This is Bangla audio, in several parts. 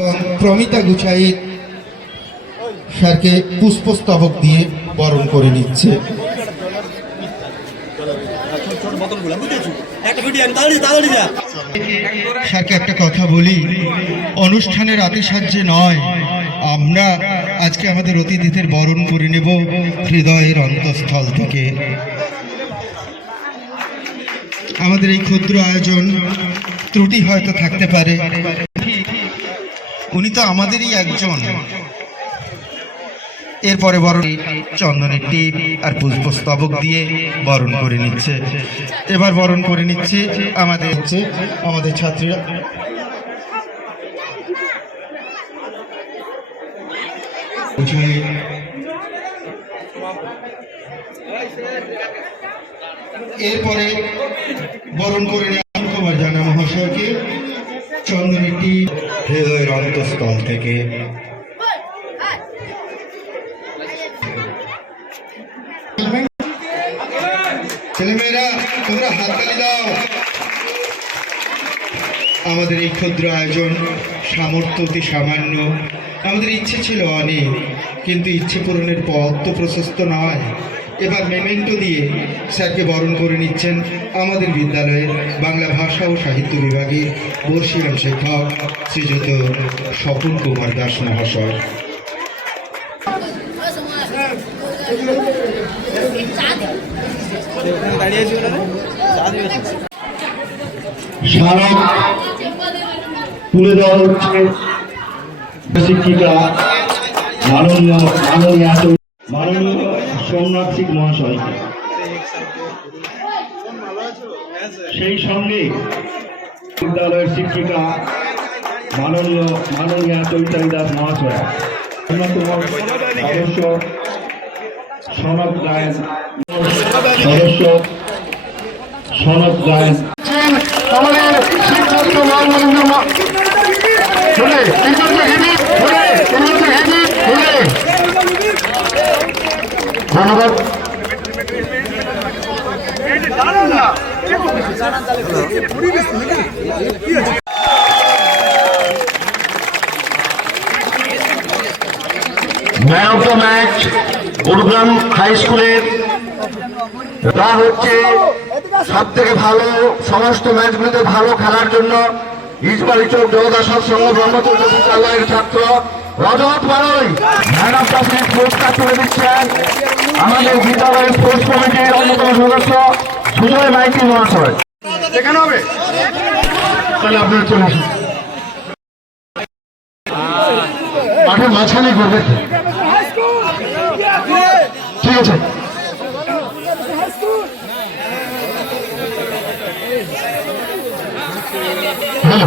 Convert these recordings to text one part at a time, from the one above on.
এবং প্রমিতা গুছাইত স্যারকে পুষ্পস্তবক দিয়ে বরণ করে নিচ্ছে। স্যারকে একটা কথা বলি, অনুষ্ঠানের আতিশায্যে নয়, আমরা আজকে আমাদের অতিথিদের বরণ করে নেব হৃদয়ের অন্তঃস্থল থেকে। আমাদের এই ক্ষুদ্র আয়োজন ত্রুটি হয়তো থাকতে পারে। উনি তো আমাদেরই একজন। এরপরে বরণ চন্দনের টিপ আর পুষ্পস্তবক দিয়ে বরণ করে নিচ্ছে। এবার বরণ করে নিচ্ছে আমাদের হচ্ছে আমাদের ছাত্রীরা। এরপরে বরণ করে হৃদয়ের অন্তঃস্থল থেকে। ছেলেমেয়েরা, তোমরা হাততালি দাও। আমাদের এই ক্ষুদ্র আয়োজন সামর্থ্য অতি সামান্য। আমাদের ইচ্ছে ছিল অনেক, কিন্তু ইচ্ছে পূরণের পথ তো প্রশস্ত নয়। এবার মেমেন্টো দিয়ে স্যারকে বরণ করে নিচ্ছেন আমাদের বিদ্যালয়ের বাংলা ভাষা ও সাহিত্য বিভাগের বর্ষিয়ান শিক্ষক শ্রীযুত স্বপন কুমার দাস মহাশয়। তুলে হচ্ছে। মাননীয় মাননীয় মাননীয় সোমনাথ সিং মহাশয়। সেই সঙ্গে বিদ্যালয়ের শিক্ষিকা মাননীয় মাননীয় চৈতালি দাস মহাশয়। সদস্য সনদ গায়ন। সদস্য গায়ন। আমাদের সিদ্ধার্থ মহানন্দ শুনে সিদ্ধার্থ হেবি শুনে সিদ্ধার্থ হেবি শুনে ধন্যবাদ। Man of the match Gurugram high স্কুলের তা হচ্ছে সব থেকে ভালো, সমস্ত ম্যাচগুলিতে ভালো খেলার জন্য ইসবাড়ি চোখ জগদা সৎসঙ্গ ব্রহ্মচর্য বিদ্যালয়ের ছাত্র। রজত বারই। ম্যান অফ দ্য ম্যাচ পুরস্কার তুলে দিচ্ছেন আমাদের বিদ্যালয়ের স্পোর্টস কমিটির অন্যতম সদস্য সুজয় মাইতি মহাশয়। সেখানে হবে? তাহলে আপনারা চলে আসুন মাঠের মাঝখানেই করবে। ঠিক আছে। হ্যালো।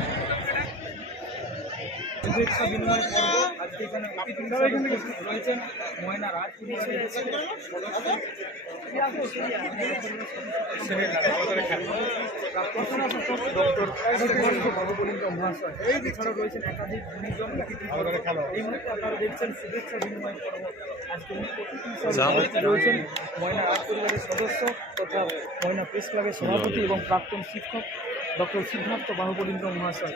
শুভেচ্ছা বিনিময় আজকে এখানে অতিথি রয়েছেন ময়না রাজ ডক্টর মহাশয় এছাড়াও রয়েছেন একাধিক দেখছেন শুভেচ্ছা বিনিময় রয়েছেন ময়না রাজ পরিবারের সদস্য তথা ময়না প্রেস ক্লাবের সভাপতি এবং প্রাক্তন শিক্ষক ডক্টর সিদ্ধার্থ বাহুবলীন্দ্র মহাশয়।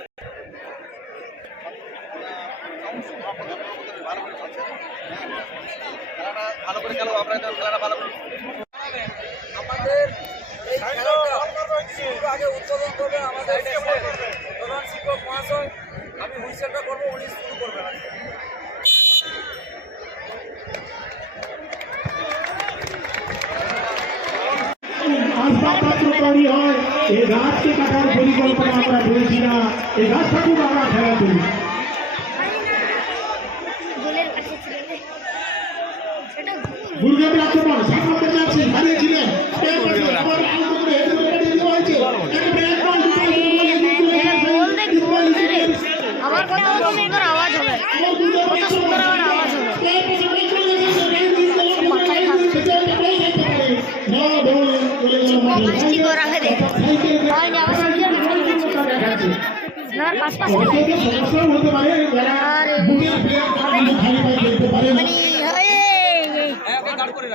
শিক্ষক মহাশয় আমি করব উনি করবেন গাছকে কাটার পরিকল্পনা আমরা করেছি না। এই গাছটাকেও আমরা খেলা করি গোলের কাছে ছিল রে। সেটা গোল। দুর্গাপুর আক্রমণ সামনে যাচ্ছে হারিয়েছিলেন আবার আউট করে হেডে করে দিয়ে দেওয়া হয়েছে একটা ব্যাট বল গোল দেখ, গোল দে রে। আমার কত সুন্দর আওয়াজ হবে কত সুন্দর আমার আওয়াজ হবে করে হয়নি আবার সিজন না পাঁচ পাঁচ আর মানে হয় হ্যাঁ ওকে গার্ড করে রাখ ঠিক আছে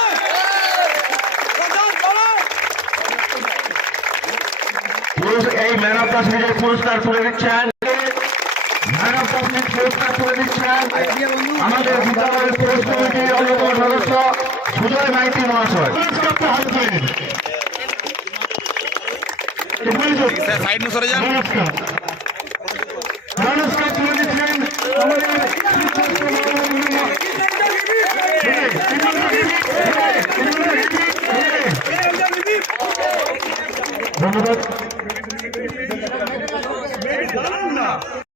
এই ম্যান অফ সিরিজের পুরস্কার তুলে দিচ্ছেন। ম্যান অফ পুরস্কার তুলে দিচ্ছেন। আমাদের বিদ্যালয়ের পুরুষ কমিটির অন্যতম সদস্য সুজয় মাইতি মহাশয়। নমস্কার। নমস্কার তুলে দিচ্ছেন। আমাদের